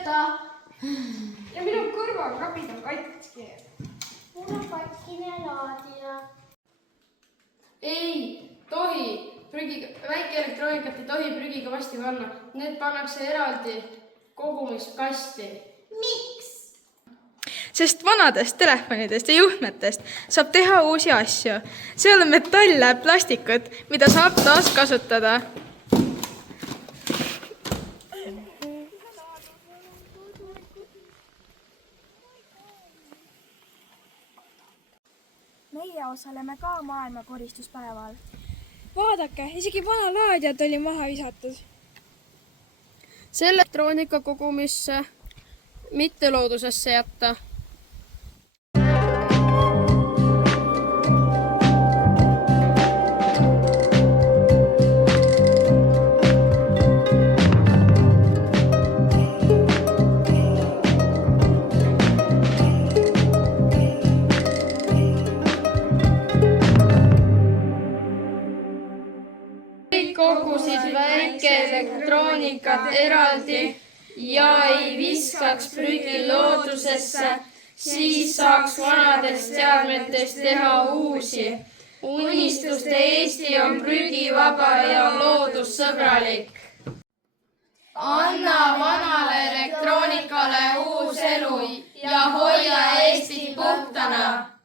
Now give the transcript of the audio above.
tööta. Ja minu kõrvakrabid on katki. Mul on katkine laadija. Ei tohi väikeelektroonikat ei tohi prügikasti panna. Need pannakse eraldi kogumiskasti. Miks? Sest vanadest telefonidest ja juhtmetest saab teha uusi asju. Seal on metalle, plastikut, mida saab taaskasutada. Meie osaleme ka maailma koristuspäeval. Vaadake, isegi vana laadijad oli maha visatud. Selle elektroonika kogumisse, mitte loodusesse jätta. Kogusid väikeelektroonikat eraldi ja ei viskaks prügi loodusesse, siis saaks vanadest seadmetest teha uusi. Unistuste Eesti on prügivaba ja loodussõbralik. Anna vanale elektroonikale uus elu ja hoia Eestit puhtana!